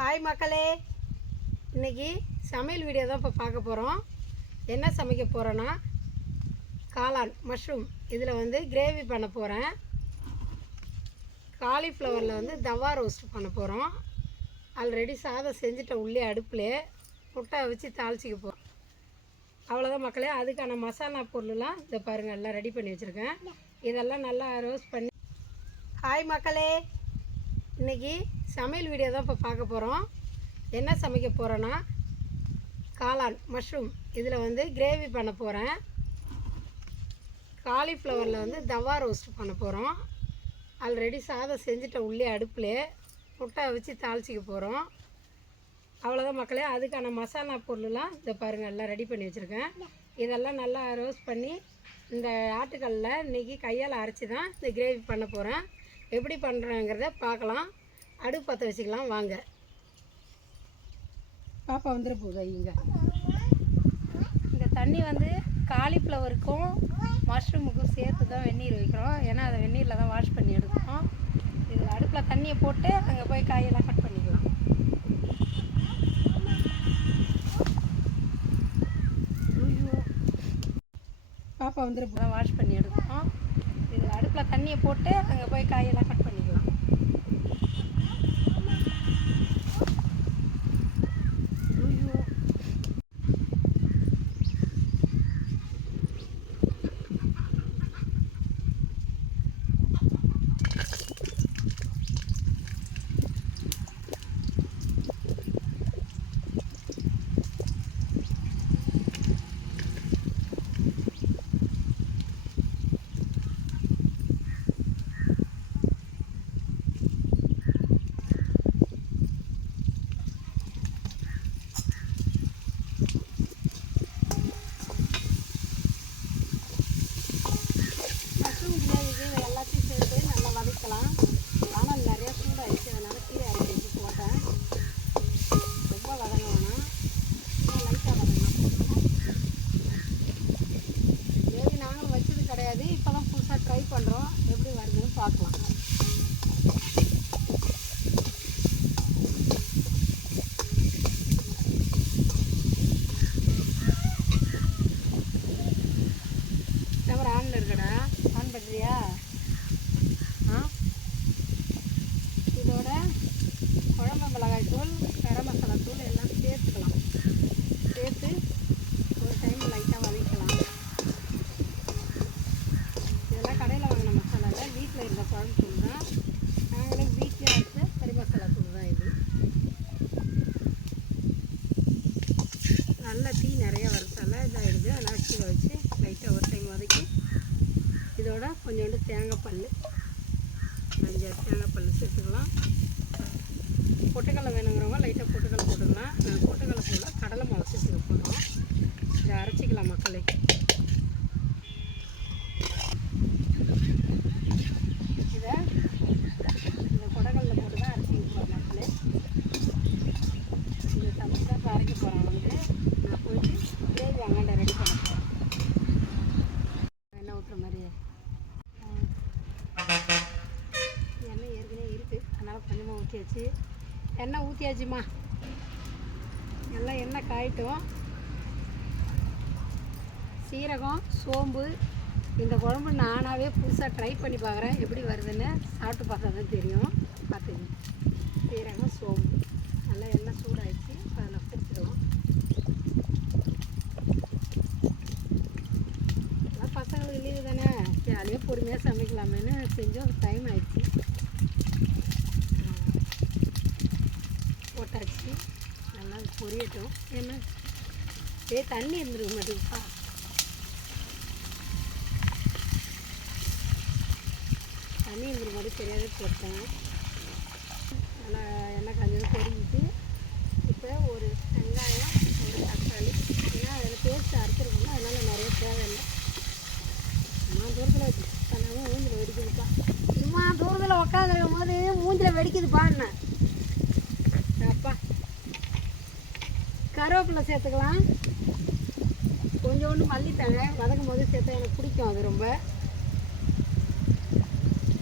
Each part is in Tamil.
ஹாய் மக்களே, இன்றைக்கி சமையல் வீடியோ தான் இப்போ பார்க்க போகிறோம். என்ன சமைக்க போகிறோன்னா காளான் மஷ்ரூம் இதில் கிரேவி பண்ண போகிறேன். காலிஃப்ளவரில் தவா ரோஸ்ட் பண்ண போகிறோம். ஆல்ரெடி சாதம் செஞ்சுட்ட உள்ளே அடுப்பில் முட்டை வச்சு தாளிச்சிக்க போகிறோம். அவ்வளோதான் மக்களே. அதுக்கான மசாலா பொருள்லாம் இதை பாருங்கள், எல்லாம் ரெடி பண்ணி வச்சுருக்கேன். இதெல்லாம் நல்லா ரோஸ்ட் பண்ணி. ஹாய் மக்களே, இன்றைக்கி சமையல் வீடியோ தான் இப்போ பார்க்க போகிறோம். என்ன சமைக்க போகிறோன்னா காளான் மஷ்ரூம் இதில் கிரேவி பண்ண போகிறேன். காலிஃப்ளவரில் தவா ரோஸ்ட் பண்ண போகிறோம். ஆல்ரெடி சாதம் செஞ்சுட்ட உள்ளே அடுப்பில் முட்டை வச்சு தாளிச்சிக்க போகிறோம். அவ்வளோதான் மக்களே. அதுக்கான மசாலா பொருள்லாம் இதை பாருங்கள், எல்லாம் ரெடி பண்ணி வச்சுருக்கேன். இதெல்லாம் நல்லா ரோஸ்ட் பண்ணி இந்த ஆட்டுக்கல்லில் இன்றைக்கி கையால் அரைச்சி தான் இந்த கிரேவி பண்ண போகிறேன். எப்படி பண்ணுறேங்கிறத பார்க்கலாம். அடுப்பு பற்ற வச்சுக்கலாம் வாங்க. பாப்பா வந்துட போகுது. இங்கே இந்த தண்ணி காலிஃப்ளவருக்கும் மஷ்ரூமுக்கும் சேர்த்து தான் வெந்நீர் வைக்கிறோம். ஏன்னா அதை வெந்நீரில் தான் வாஷ் பண்ணி எடுக்கிறோம். இது அடுப்பில் தண்ணியை போட்டு அங்கே போய் காயெல்லாம் கட் பண்ணிக்கலாம். பாப்பா வந்துட போதான் வாஷ் பண்ணி எடுக்கிறோம். இது அடுப்பில் தண்ணியை போட்டு அங்கே போய் காயெல்லாம் கட் பண்ணிக்கலாம். ஆனால் நிறையா சூடாகிடுச்சு, அதனால் கீரை அரைச்சி போட்டேன். ரொம்ப வதங்க வேணாம், லைட்டாக வதங்கினா போதும். கிரேவி நாங்களும் வச்சது கிடையாது, இப்போ தான் புதுசாக ட்ரை பண்ணுறோம். எப்படி வருதுன்னு பார்க்கலாம். கேமரா ஆனில் இருக்கடா, ஆன் பண்ணுறியா? இதோட குழம்பு மிளகாய் தூள், கரம் மசாலா தூள் எல்லாம் சேர்த்துக்கலாம். சேர்த்து ஒரு டைம் லைட்டாக வதக்கலாம். இதெல்லாம் கடையில் வாங்கின மசாலா இல்லை, வீட்டில் இருந்த குழம்பு தூள் தான். நாங்களே வீட்டிலே அரைச்ச கறி மசாலா தூள் தான் இது. நல்லா டீ நிறைய வரத்தால இதாகிடுது. அதனால் கீழே வச்சு லைட்டாக ஒரு டைம் வதக்கி இதோட கொஞ்சோண்டு தேங்காய் பல், 5 தேங்காய் பல் சேர்த்துக்கலாம். பொட்டுக்கடலை வேணுங்கிறவங்க லைட்டாக பொட்டுக்கடலை போட்டுக்கலாம். நான் பொட்டுக்கடலை போடல, கடலை மாவு சேர்த்துக்க போகிறோம். இதை அரைச்சிக்கலாம் மக்களே. இதை இந்த கொடக்கடலை போட்டு தான் அரைச்சிக்க போகிறோம் மக்களே. இதை சமைச்சு தான் அரைக்க போகிறேன். நான் போயிட்டு கிரேவி அங்காண்ட ரெடி பண்ண போகிறேன். எண்ணெய் ஊற்றுற மாதிரி எண்ணெய் ஏற்கனவே இருக்குது, அதனால் கொஞ்சமாக ஊற்றியாச்சு. எண்ணெய் ஊற்றியாச்சுமா, எல்லாம் எண்ணெய் காயிட்டும். சீரகம், சோம்பு, இந்த குழம்பு நானாகவே புதுசாக ட்ரை பண்ணி பார்க்குறேன். எப்படி வருதுன்னு சாப்பிட்டு பார்த்தா தான் தெரியும். பார்த்துங்க, சீரகம், சோம்பு நல்லா எண்ணெய் சூடாகிடுச்சு. அதில் பிடிச்சிடுவோம். எல்லாம் பசங்களுக்கு லீவு தானே, ஜாலியாக பொறுமையாக சமைக்கலாமேன்னு செஞ்சோம். டைம் ஆயிடுச்சு. போட்டாச்சு, நல்லா பொரியட்டும். ஏன்னா தண்ணி இருந்துருக்க மாட்டேங்குப்பா. தண்ணி இருந்துருக்க மாதிரி தெரியாத போட்டேன். நல்லா எண்ணெய் காஞ்சது பொரிஞ்சிட்டு இப்போ ஒரு வெங்காயம், ஒரு தக்காளி, ஏன்னா அதில் பேஸ்ட்டு அரைச்சிருக்கோம்னா அதனால் நிறைய தேவையில்லை. சும்மா தூரத்தில் வச்சு தன்னாலும் மூஞ்சில் வெடிக்குதுப்பா. சும்மா தூரத்தில் உட்காந்துருக்கும் போது மூஞ்சில் வெடிக்குதுப்பான்னு. அப்பா கருவேப்பிலை சேர்த்துக்கலாம். கொஞ்சோண்டு மல்லித்தழை வதக்கும் போது சேர்த்தா எனக்கு பிடிக்கும். அது ரொம்ப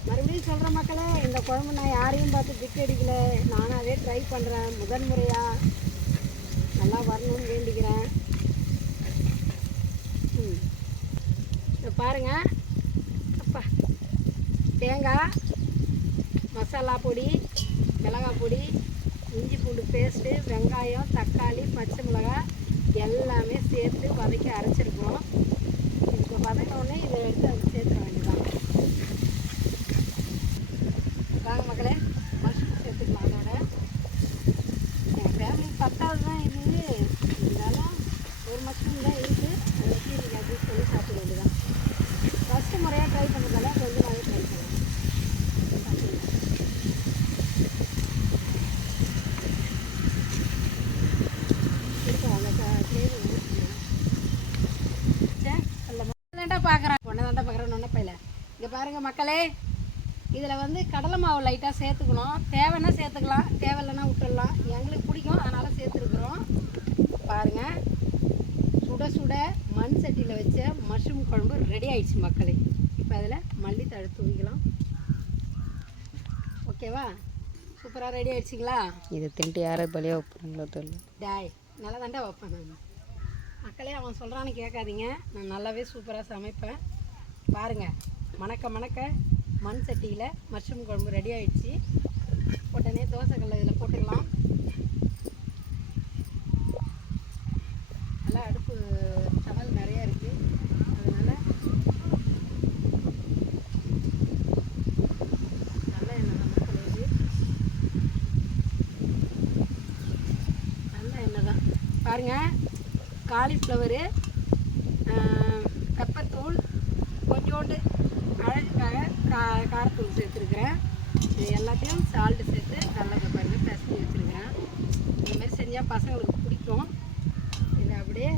மறுபடியும் சொல்கிற மக்களே, இந்த குழம்பு நான் யாரையும் பார்த்து திக்கு அடிக்கலை, நானாகவே ட்ரை பண்ணுறேன். முதன்முறையாக நல்லா வரணும்னு வேண்டிக்கிறேன். இப்போ பாருங்கள், அப்பா தேங்காய், மசாலா பொடி, மிளகாய் பொடி, இஞ்சி பூண்டு பேஸ்ட்டு, வெங்காயம், தக்காளி, பச்சை மிளகாய் எல்லாமே சேர்த்து வதக்கி அரைச்சிருக்கோம். இப்போ வதக்கினோடனே இதை எடுத்து அதை சேர்த்துட வேண்டியதான். வாங்க மக்களே, மஷ்ரூம் சேர்த்துக்கலாம். அதோட என் ஃபேமிலி 10வது தான் இது, இருந்தாலும் ஒரு மஷ்ரூம் தான் இருக்குது. அதை வச்சு நீங்கள் அட்ஜஸ்ட் பண்ணி சாப்பிட வேண்டியதான். ஃபஸ்ட்டு முறையாக ட்ரை பண்ணுறதால கொஞ்சம் நாளே ட்ரை பண்ணலாம். இங்கே பாருங்கள் மக்களே, இதில் வந்து கடலை மாவு லைட்டாக சேர்த்துக்கணும். தேவைன்னா சேர்த்துக்கலாம், தேவையில்லைன்னா விட்டுடலாம். எங்களுக்கு பிடிக்கும், அதனால் சேர்த்துருக்குறோம். பாருங்கள், சுட சுட மண் சட்டியில் வச்ச மஷ்ரூம் குழம்பு ரெடி ஆயிடுச்சு மக்களே. இப்போ அதில் மல்லித்தழை தூவிக்கலாம். ஓகேவா? சூப்பராக ரெடி ஆயிடுச்சிங்களா? இதை தின்ட்டு யாரை பலியாக வைப்பாங்களோ தெரியல. டாய் நல்லா தாண்டா வைப்பேன் நான். மக்களே, அவன் சொல்கிறான்னு கேட்காதீங்க, நான் நல்லாவே சூப்பராக சமைப்பேன். பாருங்கள், மணக்க மணக்க மண் சட்டியில் மஷ்ரூம் குழம்பு ரெடி ஆகிடுச்சு. உடனே தோசைக்கல்ல இதில் போட்டுக்கலாம். நல்லா அடுப்பு சமையல் நிறையா இருக்குது, அதனால் நல்ல எண்ணெய் தான் மக்களே. இது நல்ல எண்ணெய் தான். பாருங்கள், காலிஃப்ளவரு, பெப்பர்தூள், கொஞ்சோண்டு அழகுக்காக காரத்தூள் சேர்த்துருக்குறேன். இது எல்லாத்தையும் சால்ட்டு சேர்த்து நல்லா பாருங்கள் பிசைஞ்சு வச்சுருக்கிறேன். இந்தமாதிரி செஞ்சால் பசங்களுக்கு பிடிக்கும். இதை அப்படியே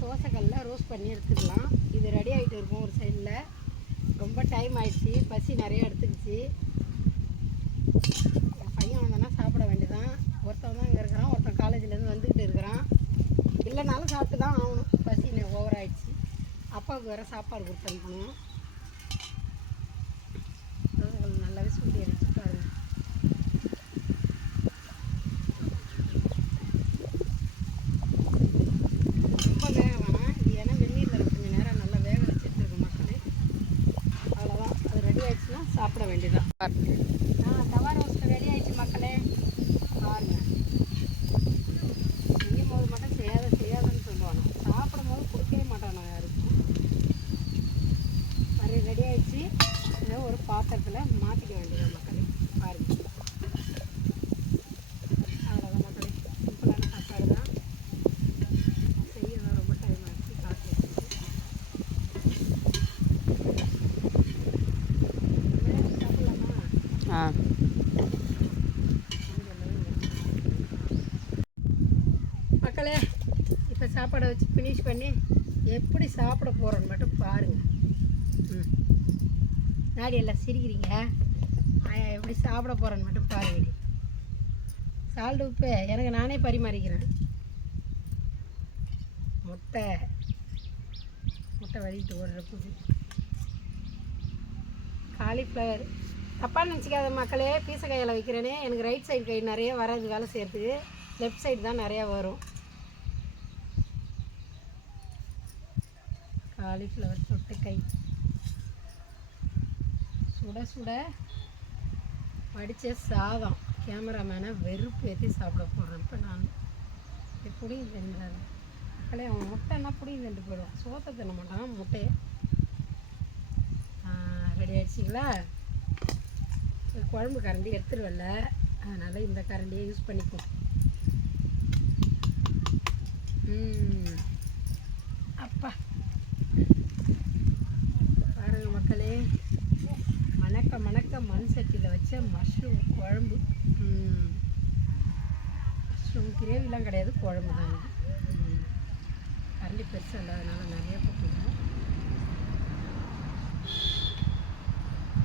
தோசைக்கல்ல ரோஸ்ட் பண்ணி எடுத்துக்கலாம். இது ரெடி ஆகிட்டு இருக்கும் ஒரு சைடில். ரொம்ப டைம் ஆகிடுச்சி, பசி நிறைய எடுத்துக்கிச்சு. என் பையன் வந்தோன்னா சாப்பிட வேண்டியதான். ஒருத்தன் தான் இங்கே இருக்கிறான், ஒருத்தன் காலேஜ்லேருந்து வந்துக்கிட்டு இருக்கிறான். இல்லைனாலும் சாப்பிட்டு தான் ஆகணும், பசி ஓவர் ஆகிடுச்சு. அப்பாவுக்கு வேறு சாப்பாடு கொடுத்து அனுப்பணும். நல்லாவே சூடி அடிச்சு பாருங்கள். ரொம்ப வேக வேணாம், இது ஏன்னா வெந்நீரில் கொஞ்சம் நேரம் நல்லா வேக வச்சுட்டு இருக்கு மக்களே. அவ்வளோதான், அது ரெடி ஆகிடுச்சுன்னா சாப்பிட வேண்டியதான். தவா ரோஸ்ட் ரெடி ஆகிடுச்சு மக்களே. பாருங்கள், செய்யும் போது மட்டும் செய்யாதுன்னு சொல்லுவாங்க, சாப்பிடும் போது கொடுக்கவே மாட்டானோ யாருக்கும். ரெடி ஆகிடுச்சு. இதை ஒரு பாத்திரத்தில் மாற்றிக்க வேண்டியது மக்களே. பாருங்கள், அவ்வளோதான் மக்களே, சிம்பிளான சாப்பாடு தான். செய்யணும் ரொம்ப டைம் ஆகிடுச்சு, காசு சாப்பிட்லாமா? மக்களே, இப்போ சாப்பாடை வச்சு ஃபினிஷ் பண்ணி எப்படி சாப்பிட போகிறோன்னு மட்டும் பாருங்கள். நாடி எல்லாம் சிரிக்கிறீங்க, எப்படி சாப்பிட போகிறேன்னு மட்டும் பாருங்க. சால்ட் உப்பு எனக்கு நானே பரிமாறிக்கிறேன். முட்டை வலிட்டு ஒரு ரப்புக்கு. காலிஃப்ளவர் தப்பாக நினச்சிக்காத மக்களே, பீச கையில் வைக்கிறேனே, எனக்கு ரைட் சைடு கை நிறைய வராது வேலை செய்கிறதுக்கு, லெஃப்ட் சைடு தான் நிறையா வரும். காலிஃப்ளவர் தொட்டுக்கை சுட சுட வடித்த சாதம். கேமராமேனை வெறுப்பு ஏற்றி சாப்பிட போடுறேன். இப்போ நான் புடியும் தெரிஞ்சாரு மக்களே, அவன் முட்டைன்னா புடியும் தண்டு போயிடும், சோத்தை தின்ன மாட்டான் முட்டையை. ரெடி ஆகிடுச்சிங்களா? குழம்பு கரண்டி எடுத்துருவல்ல, அதனால் இந்த கரண்டியை யூஸ் பண்ணிப்போம். அப்பா பாருங்கள் மக்களே, மணக்க மண் சட்டியில் வச்ச மஷ்ரூம் குழம்பு. மஷ்ரூம் கிரேவிலாம் கிடையாது, குழம்பு தான் இது. கரண்டி பெருசாக இல்லாதனால நிறைய போட்டுருக்கோம்.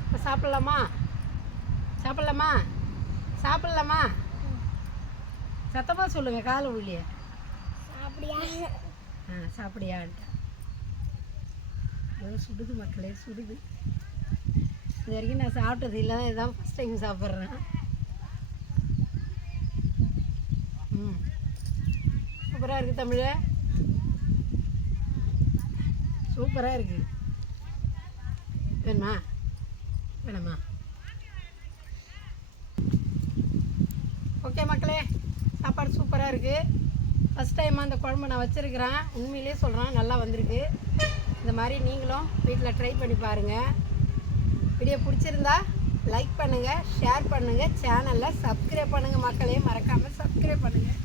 இப்போ சாப்பிட்லாமா? சத்தமாக சொல்லுங்கள், காலை உள்ளியே. சாப்பிடியான்ட்டு சுடுது மக்களே, சுடுது. இது வரைக்கும் நான் சாப்பிட்டது இல்லை, இதுதான் ஃபஸ்ட் டைம் சாப்பிட்றேன். சூப்பராக இருக்குது தமிழ், சூப்பராக இருக்குது. வேணுமா வேணாமா? ஓகே மக்களே, சாப்பாடு சூப்பராக இருக்குது. ஃபஸ்ட் டைமாக அந்த குழம்பு நான் வச்சுருக்கிறேன். உண்மையிலே சொல்கிறேன், நல்லா வந்திருக்கு. இந்த மாதிரி நீங்களும் வீட்டில் ட்ரை பண்ணி பாருங்கள். வீடியோ பிடிச்சிருந்தா லைக் பண்ணுங்கள், ஷேர் பண்ணுங்கள், சேனலில் சப்ஸ்கிரைப் பண்ணுங்கள் மக்களே, மறக்காமல் சப்ஸ்கிரைப் பண்ணுங்கள்.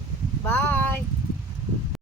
பாய்.